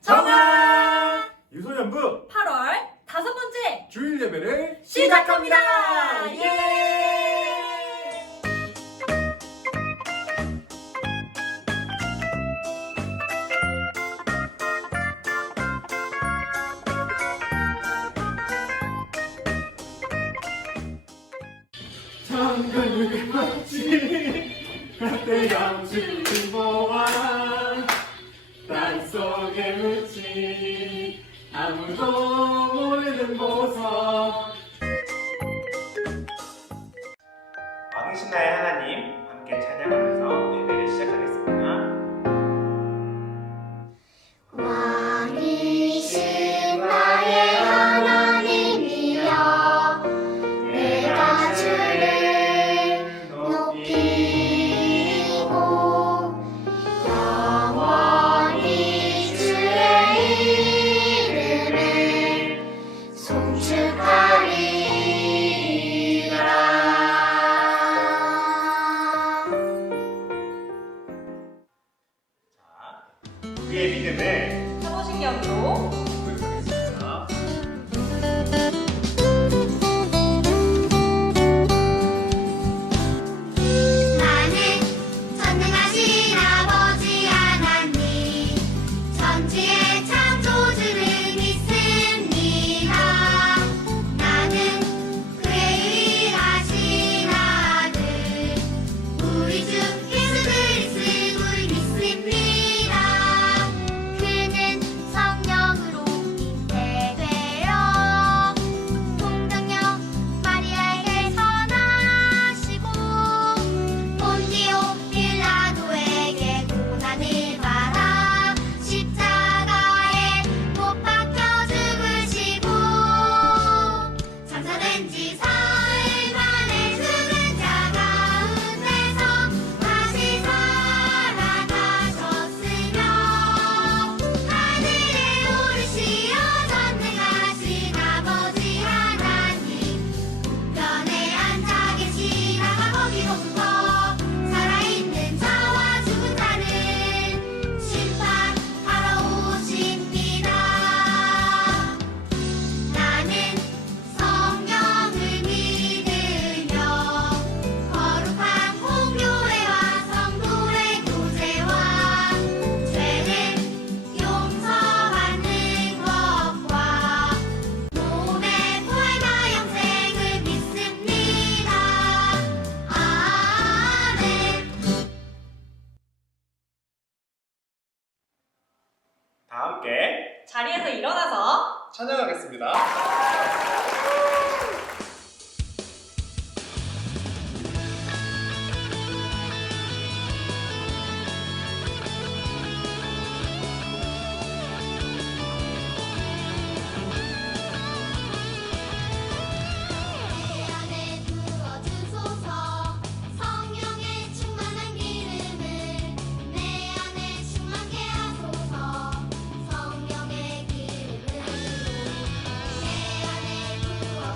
정아! 유소년부 8월 5번째 주일 예배를 시작합니다. 예! 천국을 맞지 그때 춤을 보아 땅속에 묻힌 아무도 모르는 보석. 왕이신 나의 하나님 함께 찬양하면서 예배를 시작하겠습니다. 왕이신 나의 하나님이여 내가 주를 높이고 영원히 주의 이름을 송축하리라. 우리의 믿음을 사도신경으로 고백하겠습니다. 나는 전능하신 아버지 하나님 천지의 창조주를 믿습니다. 나는 그의 유일하신 아들 우리 주 예수 그리스도를 믿습니다. 그는 성령으로 잉태되어 동정녀 마리아에게서 나시고 본디오 빌라도에게 고난을 받아 십자가에 못 박혀 죽으시고 장사된 지 사흘 만에 죽은 자 가운데서 다시 살아나셨으며 하늘에 오르시어 전능하신 아버지 하나님 우편에 앉아 계시다가 거기로부터 살아있는 자와 죽은 자를 심판하러 오십니다. 나는 성령을 믿으며 거룩한 공교회와 성도의 교제와 죄는 용서받는 것과 몸의 부활과 영생을 믿습니다. 아멘. 다 함께 자리에서 일어나서 찬양하겠습니다. 내 안에 부어주소서 성령의 충만한 기름을 내 안에 충만케 하소서 성령의 기름으로 내 안에 부어주소서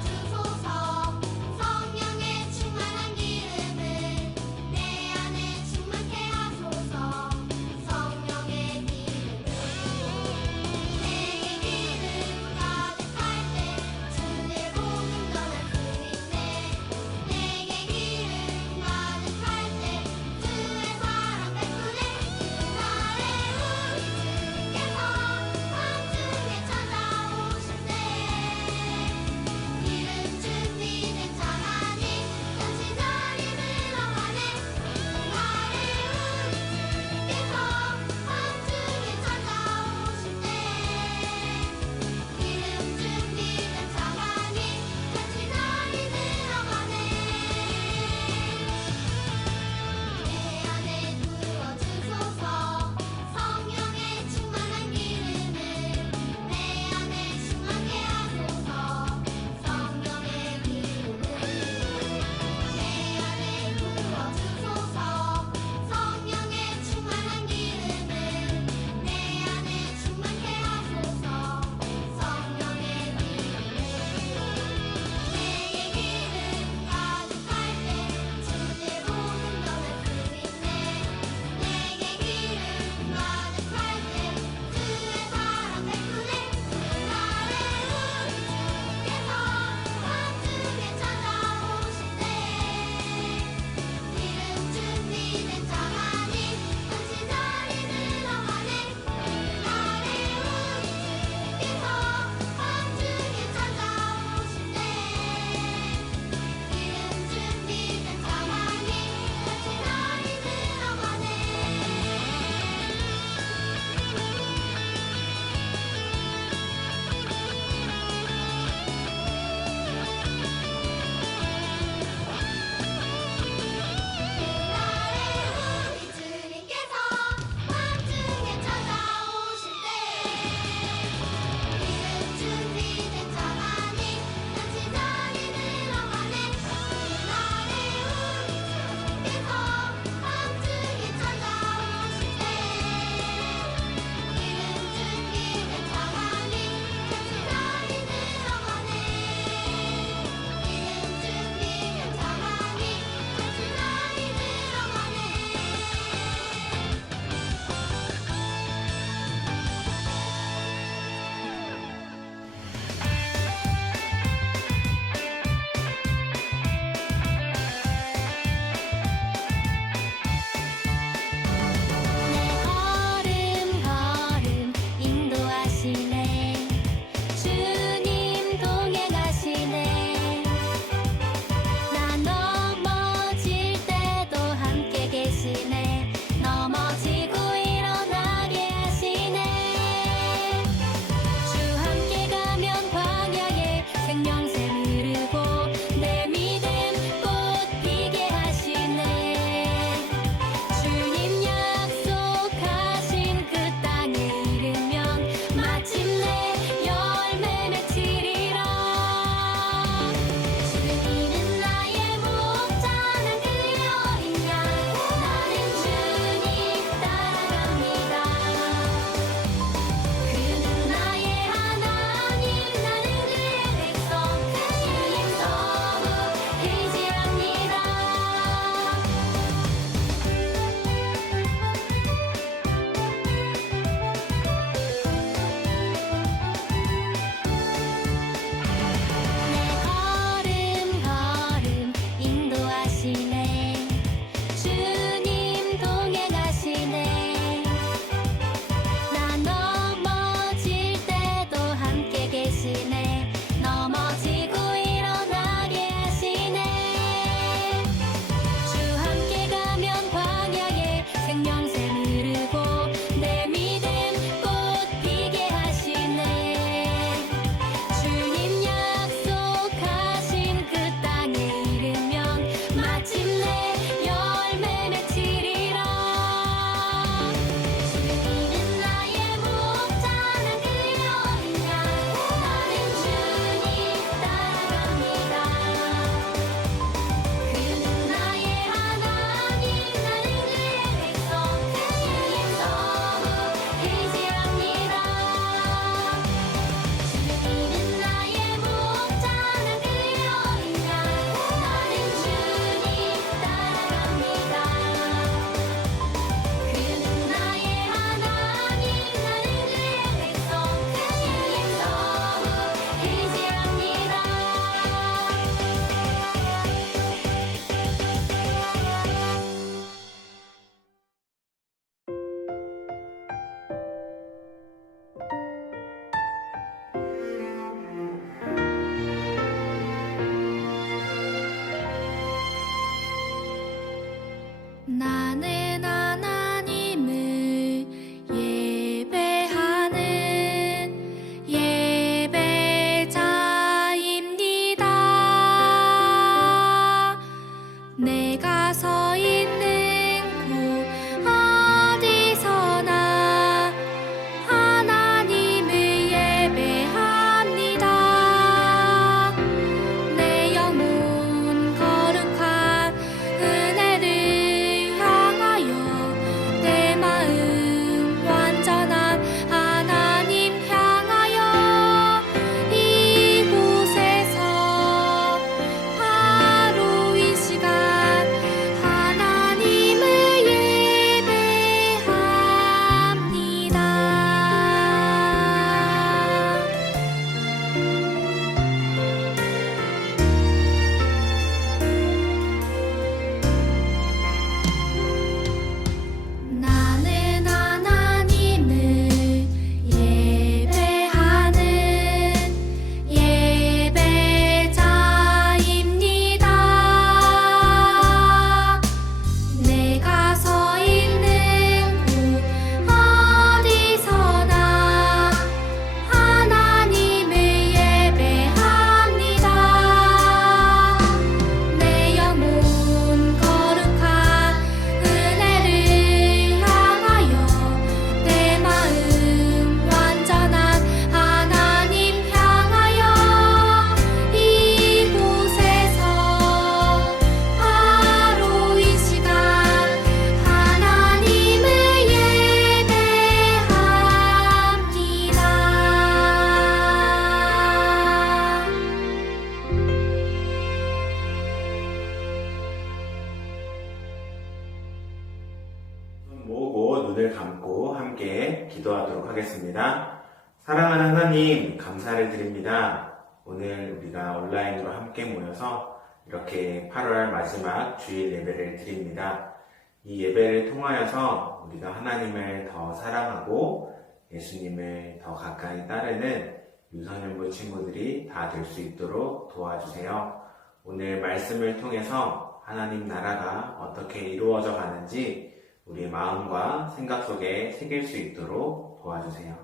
눈을 감고 함께 기도하도록 하겠습니다. 사랑하는 하나님, 감사를 드립니다. 오늘 우리가 온라인으로 함께 모여서 이렇게 8월 마지막 주일 예배를 드립니다. 이 예배를 통하여서 우리가 하나님을 더 사랑하고 예수님을 더 가까이 따르는 유소년부 친구들이 다 될 수 있도록 도와주세요. 오늘 말씀을 통해서 하나님 나라가 어떻게 이루어져 가는지 우리 마음과 생각 속에 새길 수 있도록 도와주세요.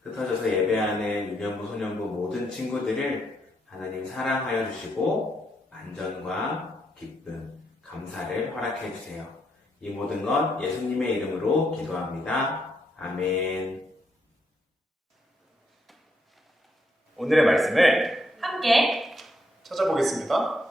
흩어져서 예배하는 유년부, 소년부 모든 친구들을 하나님 사랑하여 주시고 안전과 기쁨, 감사를 허락해 주세요. 이 모든 것 예수님의 이름으로 기도합니다. 아멘. 오늘의 말씀을 함께 찾아보겠습니다.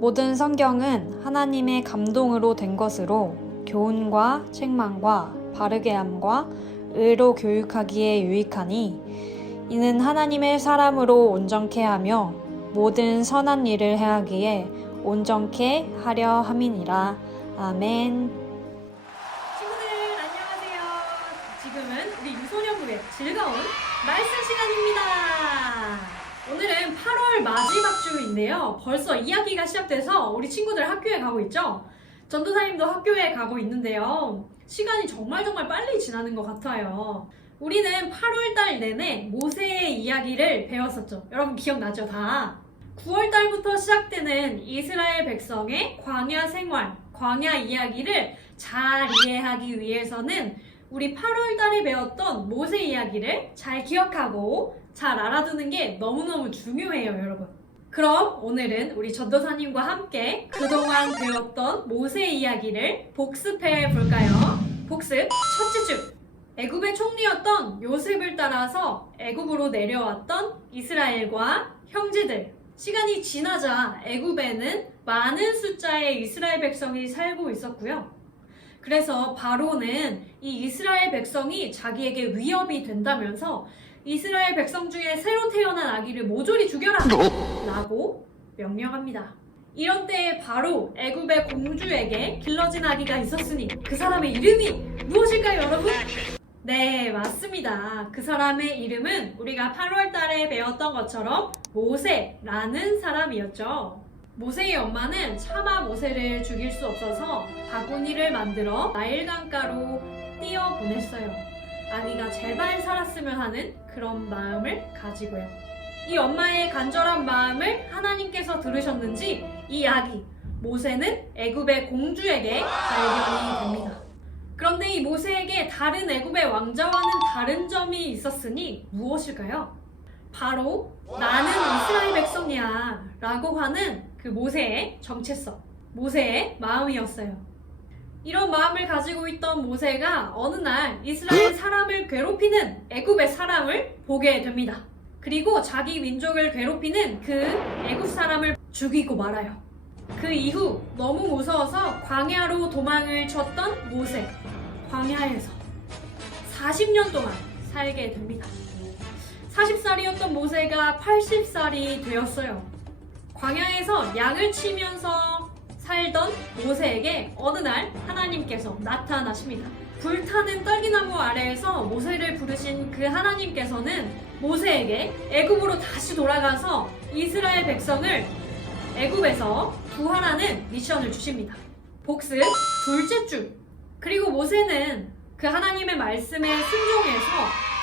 모든 성경은 하나님의 감동으로 된 것으로 교훈과 책망과 바르게 함과 의로 교육하기에 유익하니 이는 하나님의 사람으로 온전케 하며 모든 선한 일을 행하기에 온전케 하려 함이니라. 아멘. 친구들 안녕하세요. 지금은 우리 유소년부의 즐거운 말씀 시간입니다. 오늘은 8월 마지막 주인데요. 벌써 이학기가 시작돼서 우리 친구들 학교에 가고 있죠? 전도사님도 학교에 가고 있는데요. 시간이 정말 빨리 지나는 것 같아요. 우리는 8월달 내내 모세의 이야기를 배웠었죠. 여러분 기억나죠? 다. 9월달부터 시작되는 이스라엘 백성의 광야 생활, 광야 이야기를 잘 이해하기 위해서는 우리 8월달에 배웠던 모세 이야기를 잘 기억하고 잘 알아두는 게 너무너무 중요해요, 여러분. 그럼 오늘은 우리 전도사님과 함께 그동안 배웠던 모세 이야기를 복습해 볼까요? 복습 첫째 주. 애굽의 총리였던 요셉을 따라서 애굽으로 내려왔던 이스라엘과 형제들. 시간이 지나자 애굽에는 많은 숫자의 이스라엘 백성이 살고 있었고요. 그래서 바로는 이 이스라엘 백성이 자기에게 위협이 된다면서 이스라엘 백성 중에 새로 태어난 아기를 모조리 죽여라! 라고 명령합니다. 이런 때에 바로 애굽의 공주에게 길러진 아기가 있었으니 그 사람의 이름이 무엇일까요, 여러분? 네, 맞습니다. 그 사람의 이름은 우리가 8월 달에 배웠던 것처럼 모세라는 사람이었죠. 모세의 엄마는 차마 모세를 죽일 수 없어서 바구니를 만들어 나일강가로 띄어보냈어요. 아기가 제발 살았으면 하는 그런 마음을 가지고요. 이 엄마의 간절한 마음을 하나님께서 들으셨는지 이 아기 모세는 애굽의 공주에게 발견이 됩니다. 그런데 이 모세에게 다른 애굽의 왕자와는 다른 점이 있었으니 무엇일까요? 바로 나는 이스라엘 백성이야 라고 하는 그 모세의 정체성, 모세의 마음이었어요. 이런 마음을 가지고 있던 모세가 어느 날 이스라엘 사람을 괴롭히는 애굽의 사람을 보게 됩니다. 그리고 자기 민족을 괴롭히는 그 애굽 사람을 죽이고 말아요. 그 이후 너무 무서워서 광야로 도망을 쳤던 모세. 광야에서 40년 동안 살게 됩니다. 40살이었던 모세가 80살이 되었어요. 광야에서 양을 치면서 살던 모세에게 어느 날 하나님께서 나타나십니다. 불타는 떨기나무 아래에서 모세를 부르신 그 하나님께서는 모세에게 애굽으로 다시 돌아가서 이스라엘 백성을 애굽에서 구하라는 미션을 주십니다. 복습 둘째 주. 그리고 모세는 그 하나님의 말씀에 순종해서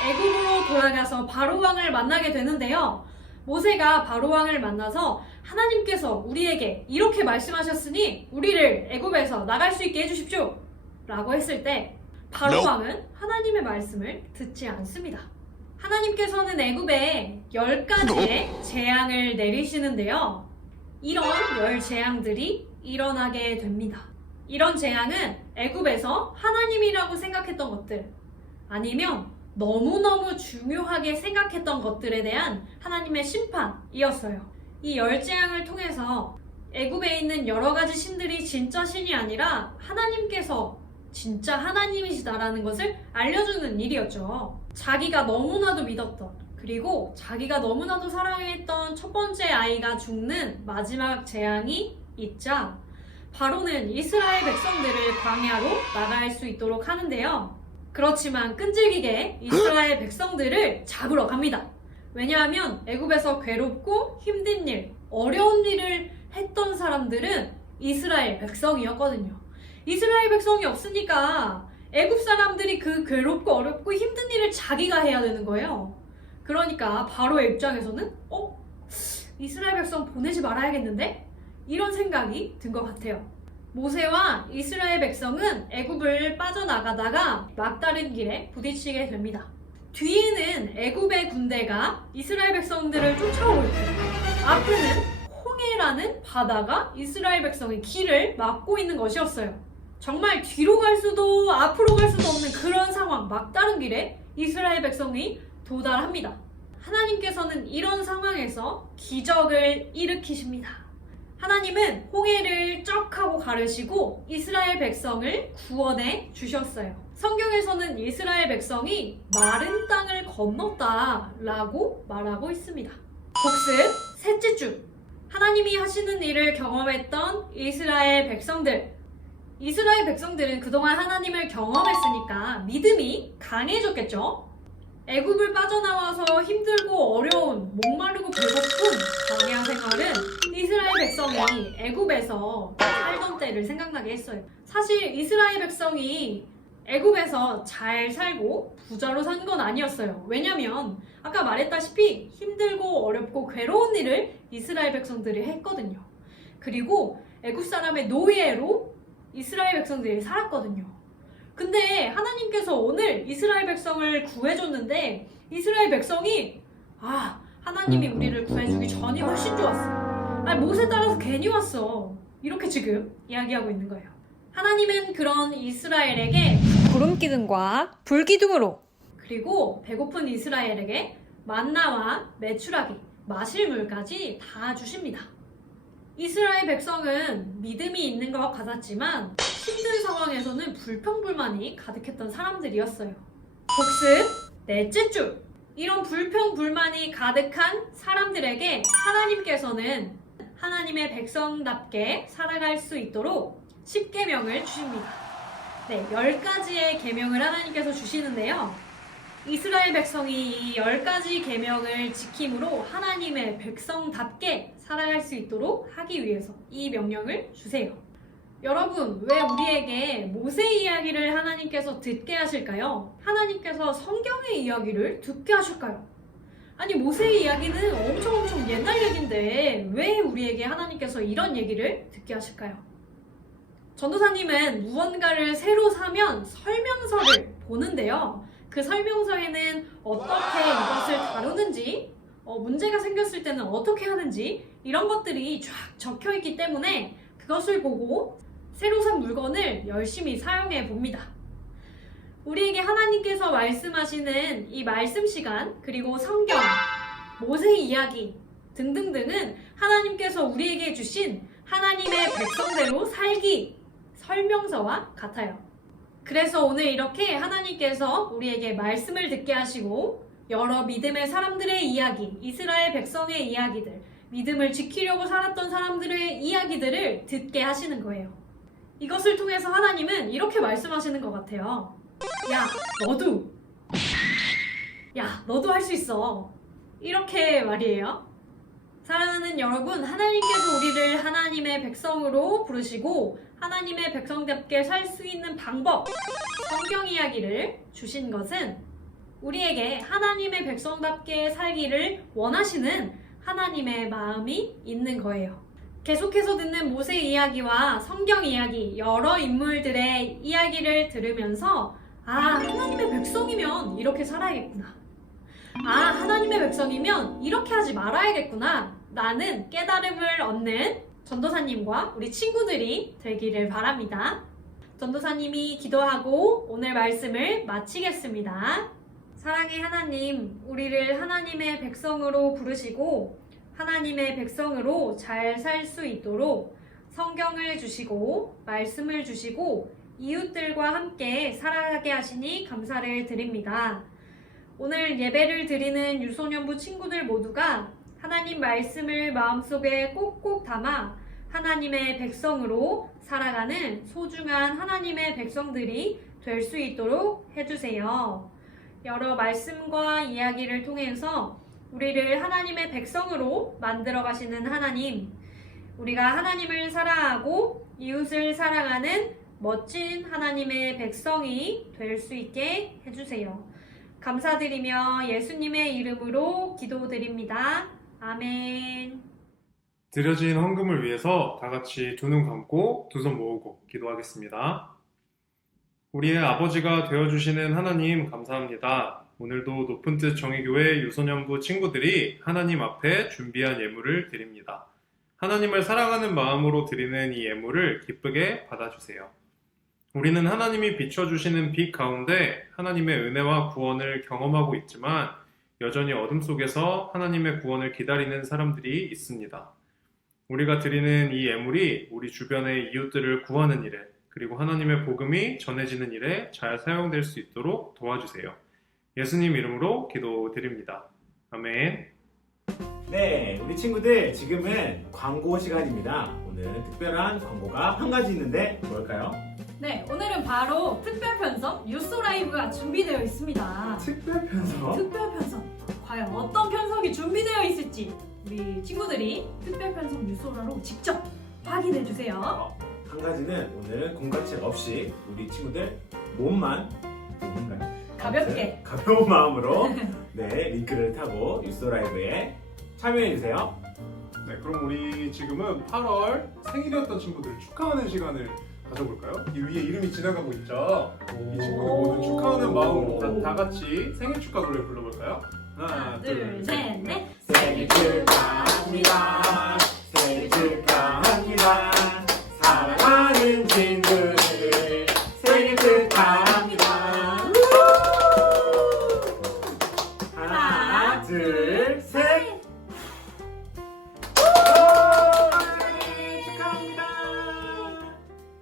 애굽으로 돌아가서 바로왕을 만나게 되는데요. 모세가 바로왕을 만나서 하나님께서 우리에게 이렇게 말씀하셨으니 우리를 애굽에서 나갈 수 있게 해주십시오 라고 했을 때 바로왕은 하나님의 말씀을 듣지 않습니다. 하나님께서는 애굽에 10가지의 재앙을 내리시는데요. 이런 10재앙들이 일어나게 됩니다. 이런 재앙은 애굽에서 하나님이라고 생각했던 것들 아니면 너무너무 중요하게 생각했던 것들에 대한 하나님의 심판이었어요. 이 열재앙을 통해서 애굽에 있는 여러 가지 신들이 진짜 신이 아니라 하나님께서 진짜 하나님이시다라는 것을 알려주는 일이었죠. 자기가 너무나도 믿었던, 그리고 자기가 너무나도 사랑했던 첫 번째 아이가 죽는 마지막 재앙이 있자 바로는 이스라엘 백성들을 광야로 나갈 수 있도록 하는데요. 그렇지만 끈질기게 이스라엘 백성들을 잡으러 갑니다. 왜냐하면 애굽에서 괴롭고 힘든 일, 어려운 일을 했던 사람들은 이스라엘 백성이었거든요. 이스라엘 백성이 없으니까 애굽 사람들이 그 괴롭고 어렵고 힘든 일을 자기가 해야 되는 거예요. 그러니까 바로의 입장에서는 이스라엘 백성 보내지 말아야겠는데? 이런 생각이 든 것 같아요. 모세와 이스라엘 백성은 애굽을 빠져나가다가 막다른 길에 부딪히게 됩니다. 뒤에는 애굽의 군대가 이스라엘 백성들을 쫓아오고 있고 앞에는 홍해라는 바다가 이스라엘 백성의 길을 막고 있는 것이었어요. 정말 뒤로 갈 수도 앞으로 갈 수도 없는 그런 상황, 막다른 길에 이스라엘 백성이 도달합니다. 하나님께서는 이런 상황에서 기적을 일으키십니다. 하나님은 홍해를 쩍 하고 가르시고 이스라엘 백성을 구원해 주셨어요. 성경에서는 이스라엘 백성이 마른 땅을 건넜다라고 말하고 있습니다. 복습 셋째 주, 하나님이 하시는 일을 경험했던 이스라엘 백성들. 이스라엘 백성들은 그동안 하나님을 경험했으니까 믿음이 강해졌겠죠? 애굽을 빠져나와서 힘들고 어려운, 목마르고 배고픈 광야 생활은 이스라엘 백성이 애굽에서 살던 때를 생각나게 했어요. 사실 이스라엘 백성이 애굽에서 잘 살고 부자로 산 건 아니었어요. 왜냐면 아까 말했다시피 힘들고 어렵고 괴로운 일을 이스라엘 백성들이 했거든요. 그리고 애굽 사람의 노예로 이스라엘 백성들이 살았거든요. 근데 하나님께서 오늘 이스라엘 백성을 구해줬는데 이스라엘 백성이 하나님이 우리를 구해주기 전이 훨씬 좋았어. 모세 따라서 괜히 왔어. 이렇게 지금 이야기하고 있는 거예요. 하나님은 그런 이스라엘에게 구름 기둥과 불 기둥으로 그리고 배고픈 이스라엘에게 만나와 메추라기, 마실 물까지 다 주십니다. 이스라엘 백성은 믿음이 있는 것 같았지만 힘든 상황에서는 불평불만이 가득했던 사람들이었어요. 복습 넷째 주, 이런 불평불만이 가득한 사람들에게 하나님께서는 하나님의 백성답게 살아갈 수 있도록 10계명을 주십니다. 10가지의 계명을 하나님께서 주시는데요. 이스라엘 백성이 이 10가지 계명을 지킴으로 하나님의 백성답게 살아갈 수 있도록 하기 위해서 이 명령을 주세요. 여러분, 왜 우리에게 모세 이야기를 하나님께서 듣게 하실까요? 하나님께서 성경의 이야기를 듣게 하실까요? 아니, 모세의 이야기는 엄청 옛날 얘기인데 왜 우리에게 하나님께서 이런 얘기를 듣게 하실까요? 전도사님은 무언가를 새로 사면 설명서를 보는데요. 그 설명서에는 어떻게 이것을 다루는지, 문제가 생겼을 때는 어떻게 하는지 이런 것들이 쫙 적혀있기 때문에 그것을 보고 새로 산 물건을 열심히 사용해 봅니다. 우리에게 하나님께서 말씀하시는 이 말씀 시간, 그리고 성경, 모세 이야기 등등등은 하나님께서 우리에게 주신 하나님의 백성대로 살기 설명서와 같아요. 그래서 오늘 이렇게 하나님께서 우리에게 말씀을 듣게 하시고 여러 믿음의 사람들의 이야기, 이스라엘 백성의 이야기들, 믿음을 지키려고 살았던 사람들의 이야기들을 듣게 하시는 거예요. 이것을 통해서 하나님은 이렇게 말씀하시는 것 같아요. 야, 너도 할 수 있어. 이렇게 말이에요. 사랑하는 여러분, 하나님께서 우리를 하나님의 백성으로 부르시고 하나님의 백성답게 살 수 있는 방법, 성경 이야기를 주신 것은 우리에게 하나님의 백성답게 살기를 원하시는 하나님의 마음이 있는 거예요. 계속해서 듣는 모세 이야기와 성경 이야기, 여러 인물들의 이야기를 들으면서 하나님의 백성이면 이렇게 살아야겠구나. 하나님의 백성이면 이렇게 하지 말아야겠구나. 라는 깨달음을 얻는 전도사님과 우리 친구들이 되기를 바랍니다. 전도사님이 기도하고 오늘 말씀을 마치겠습니다. 사랑의 하나님, 우리를 하나님의 백성으로 부르시고 하나님의 백성으로 잘 살 수 있도록 성경을 주시고 말씀을 주시고 이웃들과 함께 살아가게 하시니 감사를 드립니다. 오늘 예배를 드리는 유소년부 친구들 모두가 하나님 말씀을 마음속에 꼭꼭 담아 하나님의 백성으로 살아가는 소중한 하나님의 백성들이 될 수 있도록 해주세요. 여러 말씀과 이야기를 통해서 우리를 하나님의 백성으로 만들어 가시는 하나님, 우리가 하나님을 사랑하고 이웃을 사랑하는 멋진 하나님의 백성이 될 수 있게 해주세요. 감사드리며 예수님의 이름으로 기도드립니다. 아멘. 드려진 헌금을 위해서 다 같이 두 눈 감고 두 손 모으고 기도하겠습니다. 우리의 아버지가 되어주시는 하나님 감사합니다. 오늘도 높은 뜻 정의교회 유소년부 친구들이 하나님 앞에 준비한 예물을 드립니다. 하나님을 사랑하는 마음으로 드리는 이 예물을 기쁘게 받아주세요. 우리는 하나님이 비춰주시는 빛 가운데 하나님의 은혜와 구원을 경험하고 있지만 여전히 어둠 속에서 하나님의 구원을 기다리는 사람들이 있습니다. 우리가 드리는 이 예물이 우리 주변의 이웃들을 구하는 일에 그리고 하나님의 복음이 전해지는 일에 잘 사용될 수 있도록 도와주세요. 예수님 이름으로 기도드립니다. 아멘. 네, 우리 친구들 지금은 광고 시간입니다. 오늘은 특별한 광고가 한 가지 있는데 뭘까요? 네, 오늘은 바로 특별 편성 유소 라이브가 준비되어 있습니다. 특별 편성? 특별 편성. 과연 어떤 편성이 준비되어 있을지 우리 친구들이 특별 편성 유소라로 직접 확인해 주세요. 한 가지는 오늘은 공과책 없이 우리 친구들 몸만가요? 가볍게. 가벼운 마음으로 네, 링크를 타고 유소 라이브에 참여해 주세요. 네, 그럼 우리 지금은 8월 생일이었던 친구들을 축하하는 시간을 가져볼까요? 이 위에 이름이 지나가고 있죠? 이 친구들 모두 축하하는 마음으로 다 같이 생일 축하 노래 불러볼까요? 하나, 둘, 셋, 넷. 생일 축하합니다. 생일 축하합니다. 사랑하는 친구들 생일 축하합니다. 하나, 둘, 셋. 축하합니다.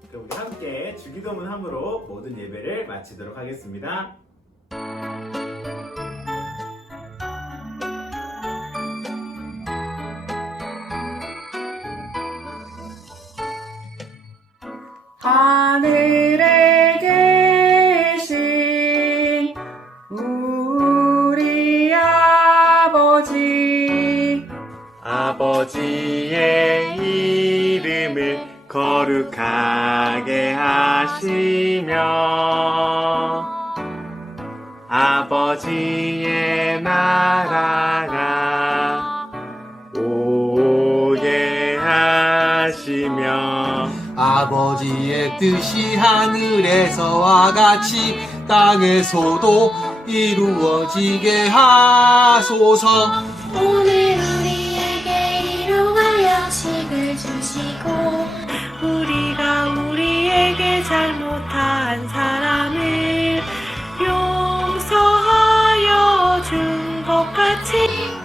그럼 우리 함께 주기도문 함으로 모든 예배를 마치도록 하겠습니다. 하늘에 계신 우리 아버지 아버지의 이름을 거룩하게 하시며 아버지의 나라가 오게 하시며 아버지의 뜻이 하늘에서와 같이 땅에서도 이루어지게 하소서. 오늘 우리에게 일용할 양식을 주시고 우리가 우리에게 잘못한 사람을 용서하여 준 것 같이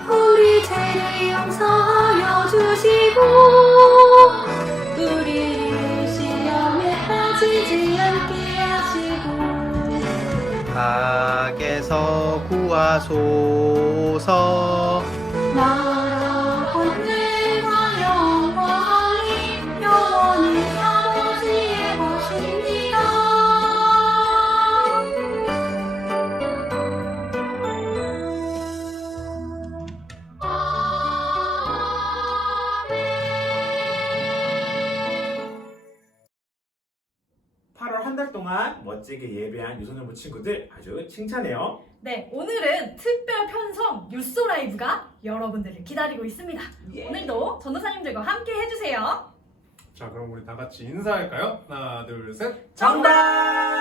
우리 죄를 용서하여 주시고 우리를 시험에 빠지지 않게 하시고 악에서 구하소서. 나라 권능과 영광이 영원히 아버지의 것입니다. 한 달 동안 멋지게 예배한 유소년부 친구들 아주 칭찬해요. 네, 오늘은 특별 편성 유소 라이브가 여러분들을 기다리고 있습니다. 오늘도 전도사님들과 함께 해주세요. 자, 그럼 우리 다 같이 인사할까요? 하나, 둘, 셋. 정답!